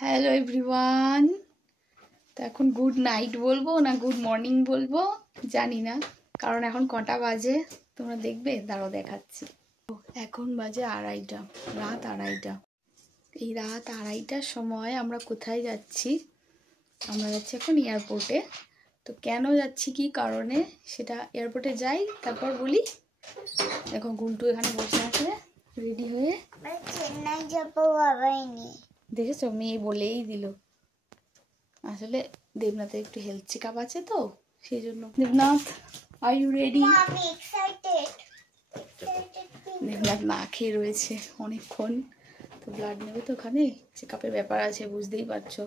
Hello everyone. তো এখন good night বলবো না গুড মর্নিং বলবো জানি না, কারণ এখন কটা বাজে তোমরা দেখবে, দাঁড়াও দেখাচ্ছি। এখন বাজে আড়াইটা, রাত আড়াইটা। এই রাত আড়াইটার সময় আমরা কোথায় যাচ্ছি? আমরা যাচ্ছি এখন এয়ারপোর্টে। তো কেন যাচ্ছি, কি কারণে, সেটা এয়ারপোর্টে যাই তারপর বলি। দেখো গুলটু এখানে বসে আছে রেডি হয়ে। চেন্নাই যাবো ভাবাইনি। দেখেছো, মেয়ে বলেই দিল। আসলে দেবনাথের একটু হেলথ চেক আপ আছে তো সেই জন্য। Debnath, are you ready? আমি এক্সাইটেড। দেবনাথ না খেয়ে রয়েছে অনেকক্ষণ, তো ব্লাড নেবে তো, ওখানে চেক আপের ব্যাপার আছে, বুঝতেই পারছো।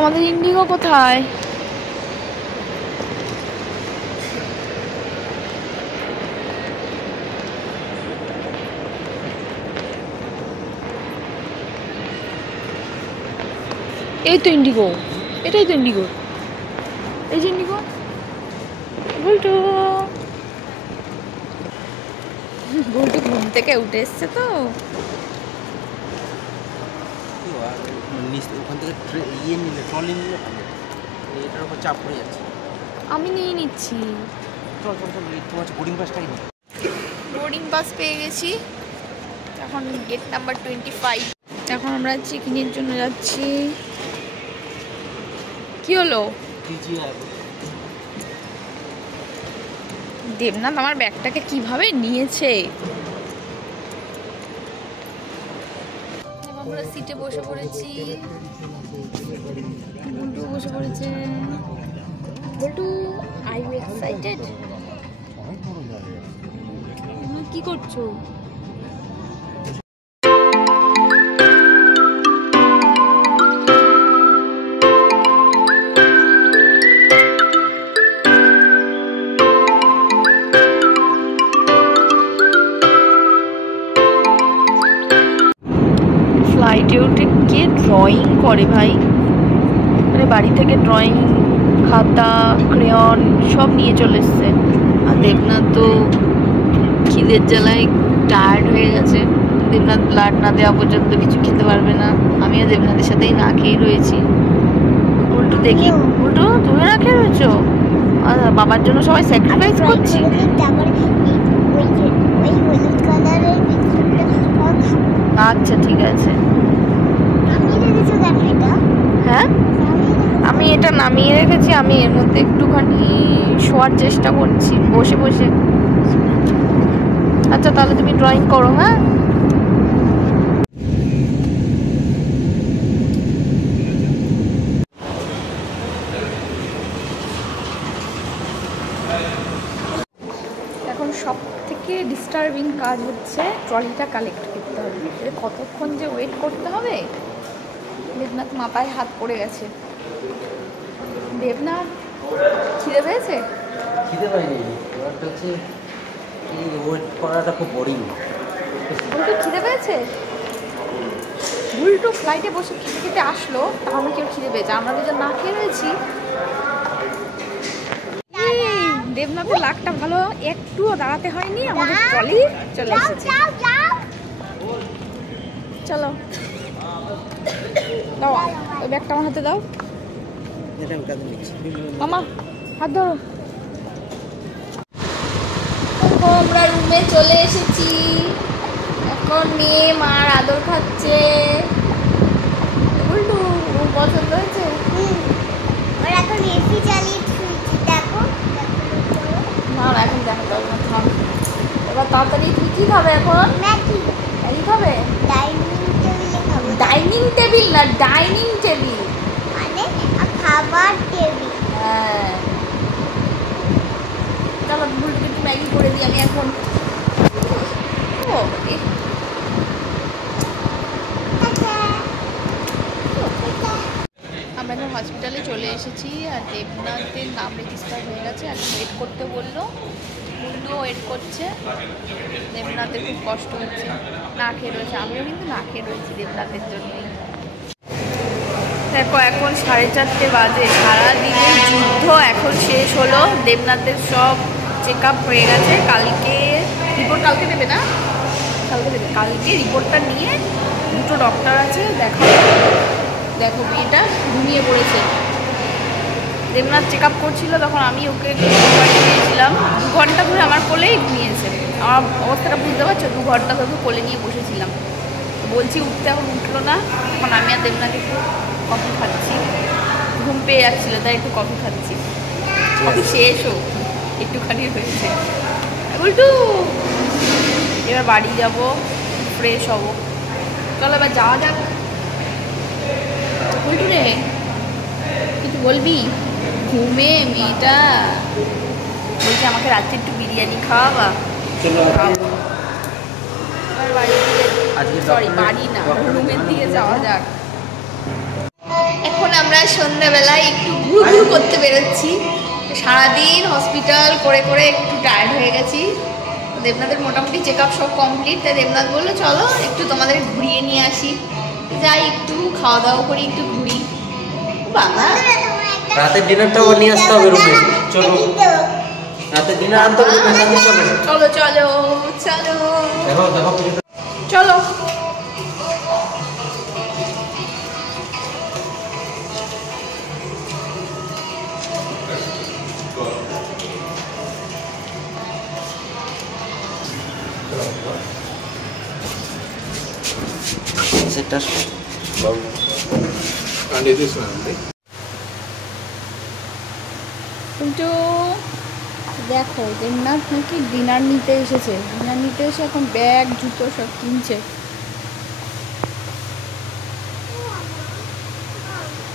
আমাদের ইন্ডিগো কোথায়? এই তো ইন্ডিগো, এটাই তো ইন্ডিগো, এই যে ইন্ডিগো। গুলটু গুলটু ঘুম থেকে উঠে এসছে তো। আমি নিয়ে নিচ্ছি। বোর্ডিং পাস পেয়ে গেছি, এখন গেট নাম্বার 25। এখন আমরা চেকিংয়ের জন্য যাচ্ছি। কি হলো? দেবনাথ আমার ব্যাগটাকে কিভাবে নিয়েছে। আমরা সিটে বসে পড়েছি, গুলটু বসে পড়েছে। Gultu, are you excited? কি করছো? ফ্লাইটে উঠে কে ড্রয়িং করে ভাই, মানে বাড়ি থেকে ড্রয়িং খাতা ক্রেয়ন সব নিয়ে চলে এসছে। আর দেবনাথ তো খিদের জ্বালায় টায়ার্ড হয়ে গেছে। দেবনাথ ব্লাড না দেওয়া পর্যন্ত কিছু খেতে পারবে না। আমিও দেবনাথের সাথেই না খেয়ে রয়েছি। উল্টু দেখি, উল্টু তুমি না খেয়ে রয়েছো? বাবার জন্য সবাই স্যাক্রিফাইস করছি। আচ্ছা ঠিক আছে। হ্যাঁ আমি এটা নামিয়ে রেখেছি, আমি এর মধ্যে একটুখানি শোয়ার চেষ্টা করছি বসে বসে। আচ্ছা তাহলে তুমি ড্রয়িং করো। হ্যাঁ এখন সব থেকে ডিস্টার্বিং কাজ হচ্ছে ট্রলিটা কালেক্ট করতে হবে। কতক্ষণ যে ওয়েট করতে হবে। দেবনাথ মাথায় হাত পড়ে গেছে। দেবনাথ খিদে পেয়েছে? খিদে পাইনি, ব্যাপারটা হচ্ছে এই ওয়েট করাটা খুব বোরিং। উল্টু খিদে পেয়েছে? উল্টু ফ্লাইটে বসে খেতে খেতে আসলো, তাহলে কেউ খিদে পেয়েছে? আমরা দুজন না খেয়ে রয়েছি। দেবনাথের লাকটা ভালো, একটুও দাঁড়াতে হয়নি, আমাদের ট্রলি চলে এসেছে। চলো দাও ওই ব্যাগটা আমার হাতে দাও। মামা হাত ধরো। আমরা রুমে চলে এসেছি, এখন মেয়ে মার আদর খাচ্ছে। উল্টু রুম পছন্দ হয়েছে? এখন এসি চালিয়ে শুয়েছি, দেখো। না না এখন দেখাতে হবে না, থাম। এবার তাড়াতাড়ি তুই কি খাবে এখন? ম্যাগি। ম্যাগি খাবে? ডাইনিং টেবিলে খাবো। ডাইনিং টেবিল না, ডাইনিং টেবিল মানে খাবার টেবিল। হ্যাঁ চলো বুলটুকে একটু ম্যাগি করে দিই আমি এখন। ও হসপিটালে চলে এসেছি আর দেবনাথের নাম রেজিস্টার হয়ে গেছে। আর ওয়েট করতে বললো, মুন্ডু ওয়েট করছে। দেবনাথের খুব কষ্ট হচ্ছে, না খেয়ে রয়েছে। আমিও কিন্তু না খেয়ে রয়েছি দেবনাথের জন্যই। দেখো এখন 4:30 বাজে, সারাদিনের যুদ্ধ এখন শেষ হলো। দেবনাথের সব চেক আপ হয়ে গেছে। কালকে রিপোর্ট কালকে দেবে না, কালকে দেবে। কালকে রিপোর্টটা নিয়ে দুটো ডক্টর আছে দেখাবো। দেখো মেয়েটা ঘুমিয়ে পড়েছে। দেবনাথ চেক আপ করছিল, তখন আমি ওকে দিয়েছিলাম। 2 ঘন্টা ধরে আমার কোলেই ঘুমিয়েছে। আমার অবস্থাটা বুঝতে পারছো, 2 ঘন্টা ধরে কোলে নিয়ে বসেছিলাম। বলছি উঠতে, এখন উঠলো না। এখন আমি আর দেবনাথ একটু কফি খাচ্ছি, ঘুম পেয়ে যাচ্ছিল তাই একটু কফি খাচ্ছি। কফি শেষও একটুখানি হয়েছে। উল্টু এবার বাড়ি যাব, ফ্রেশ হব। চলো এবার যাওয়া যাক। উল্টু রে কিছু বলবি? ঘুমে মেয়েটা বলছে আমাকে রাত্রে একটু বিরিয়ানি খাওয়াবা। সরি বাড়ি না, রুমের দিকে যাওয়া যাক। এখন আমরা সন্ধ্যাবেলায় একটু ঘুরঘুর করতে বেরোচ্ছি। সারাদিন হসপিটাল করে করে একটু টায়ার্ড হয়ে গেছি। দেবনাথের মোটামুটি চেক আপ সব কমপ্লিট। তাই দেবনাথ বললো চলো একটু তোমাদের ঘুরিয়ে নিয়ে আসি। যাই একটু খাওয়া দাওয়া করি, একটু ঘুরি। বাবা রাতের ডিনারটাও নিয়ে আসতে হবে রুমে। চলো রাতের ডিনার আনতে হবে রুমে। চলো চলো চলো চলো দেখো দেখো চলো। সেটা কিন্তু দেখো দেবনাথ নাকি ডিনার নিতে এসেছে। ডিনার নিতে এসে এখন ব্যাগ জুতো সব কিনছে।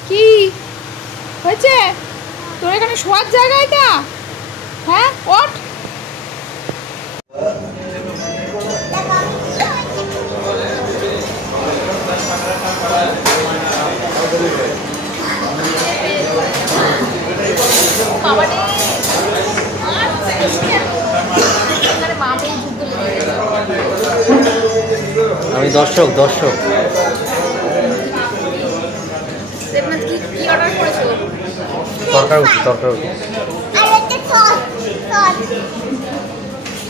কি হয়েছে তোর এখানে শোয়ার জায়গা এটা? হ্যাঁ ওঠ। আমি দর্শক দর্শক। দেবনাথ কি কি অর্ডার করেছো? তরকারি উঠি তরকারি উঠি। আর একটা সস সস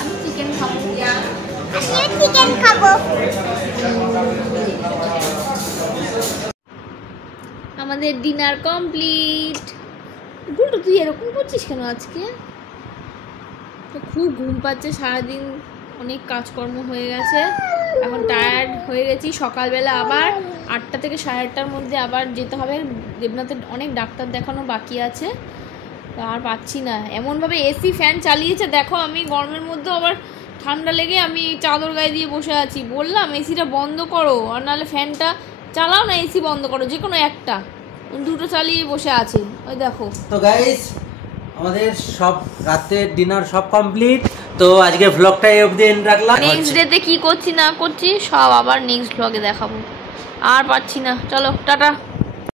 আমি চিকেন খাবো। আমি চিকেন খাবো। আমাদের ডিনার কমপ্লিট। গুলটু তুই এরকম করছিস কেন আজকে? তো খুব ঘুম পাচ্ছে, সারাদিন অনেক কাজকর্ম হয়ে গেছে, এখন টায়ার্ড হয়ে গেছি। সকালবেলা আবার 8টা থেকে 8:30টার মধ্যে আবার যেতে হবে। দেবনাথের অনেক ডাক্তার দেখানো বাকি আছে, আর পাচ্ছি না। এমনভাবে এসি ফ্যান চালিয়েছে দেখো, আমি গরমের মধ্যে আবার ঠান্ডা লেগে আমি চাদর গায়ে দিয়ে বসে আছি। বললাম এসিটা বন্ধ করো, আর নাহলে ফ্যানটা চালাও না, এসি বন্ধ করো, যে কোনো একটা। দুটো চালিয়ে বসে আছে, ওই দেখো। তো গাইস আমাদের সব রাতের ডিনার সব কমপ্লিট। তো আজকে ব্লগটা এই অবধি এন্ড রাখলাম। নেক্সট ডেতে কি করছি না করছি সব আবার নেক্সট ব্লগে দেখাবো। আর পাচ্ছি না, চলো টাটা।